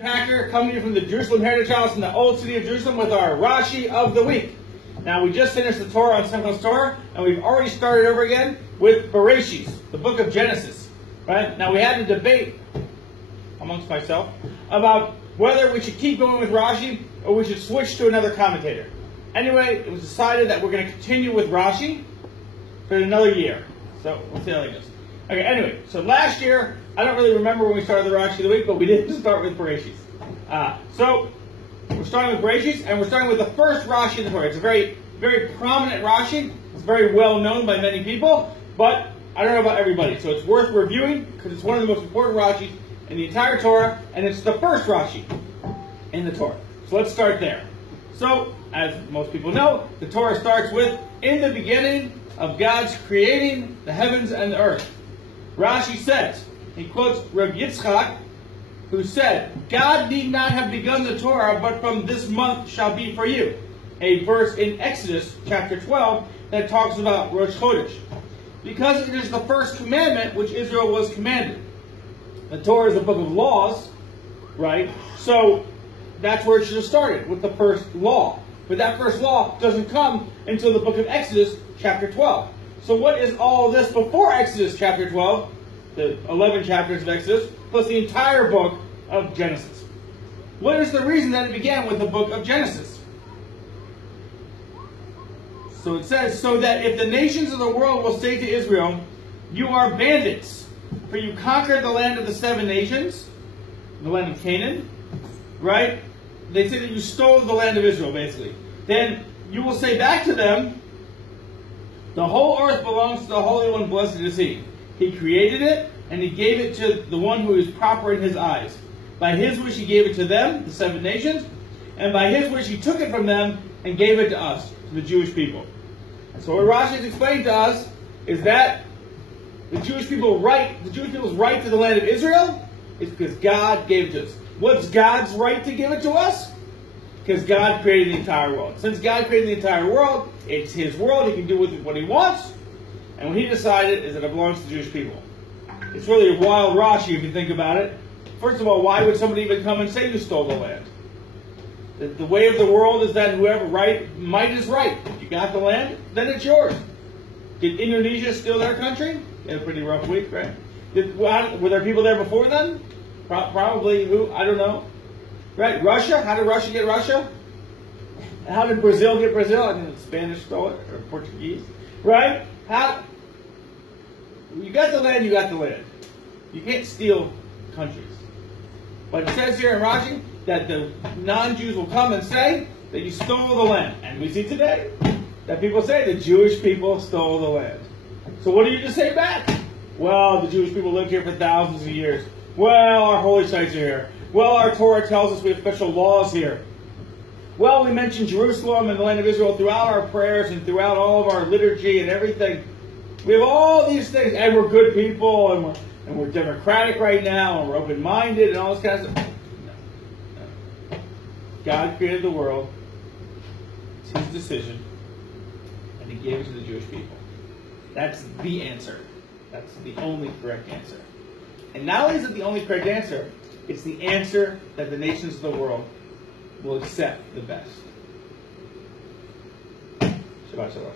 Packer coming to you from the Jerusalem Heritage House in the Old City of Jerusalem with our Rashi of the week. Now we just finished the Torah on Simchas Torah, and we've already started over again with Bereishis, the book of Genesis. Right? Now we had a debate amongst myself about whether we should keep going with Rashi or we should switch to another commentator. Anyway, it was decided that we're going to continue with Rashi for another year. So we'll see how that goes. Okay, anyway, so last year, I don't really remember when we started the Rashi of the week, but we did start with Bereishis. So we're starting with Bereishis, and we're starting with the first Rashi in the Torah. It's a very, very prominent Rashi. It's very well known by many people, but I don't know about everybody. So it's worth reviewing because it's one of the most important Rashis in the entire Torah, and it's the first Rashi in the Torah. So let's start there. So, as most people know, the Torah starts with, in the beginning of God's creating the heavens and the earth. Rashi says, he quotes Reb Yitzchak, who said, God need not have begun the Torah, but from this month shall be for you. A verse in Exodus chapter 12 that talks about Rosh Chodesh. Because it is the first commandment which Israel was commanded. The Torah is a book of laws, right? So that's where it should have started, with the first law. But that first law doesn't come until the book of Exodus chapter 12. So what is all this before Exodus chapter 12, the 11 chapters of Exodus, plus the entire book of Genesis? What is the reason that it began with the book of Genesis? So it says, so that if the nations of the world will say to Israel, you are bandits, for you conquered the land of the seven nations, the land of Canaan, right? They say that you stole the land of Israel, basically. Then you will say back to them, the whole earth belongs to the Holy One, blessed is He. He created it, and He gave it to the one who is proper in His eyes. By His wish He gave it to them, the seven nations, and by His wish He took it from them and gave it to us, to the Jewish people. And so what Rashi is explaining to us is that the Jewish people's right to the land of Israel is because God gave it to us. What's God's right to give it to us? Because God created the entire world. Since God created the entire world, it's His world. He can do with it what He wants. And what He decided is that it belongs to the Jewish people. It's really a wild Rashi if you think about it. First of all, why would somebody even come and say you stole the land? The way of the world is that whoever might is right. If you got the land, then it's yours. Did Indonesia steal their country? They had a pretty rough week, right? Were there people there before then? Probably. Who? I don't know. Right? Russia? How did Russia get Russia? How did Brazil get Brazil? I mean, the Spanish stole it, or Portuguese. Right? How? You got the land, you got the land. You can't steal countries. But it says here in Rashi that the non-Jews will come and say that you stole the land. And we see today that people say the Jewish people stole the land. So what do you just say back? Well, the Jewish people lived here for thousands of years. Well, our holy sites are here. Well, our Torah tells us we have special laws here. Well, we mention Jerusalem and the land of Israel throughout our prayers and throughout all of our liturgy and everything. We have all these things, and we're good people, and we're democratic right now, and we're open-minded, and all this kind of stuff. No. God created the world. It's His decision, and He gave it to the Jewish people. That's the answer. That's the only correct answer. And not only is it the only correct answer, it's the answer that the nations of the world will accept the best. Shabbat Shalom.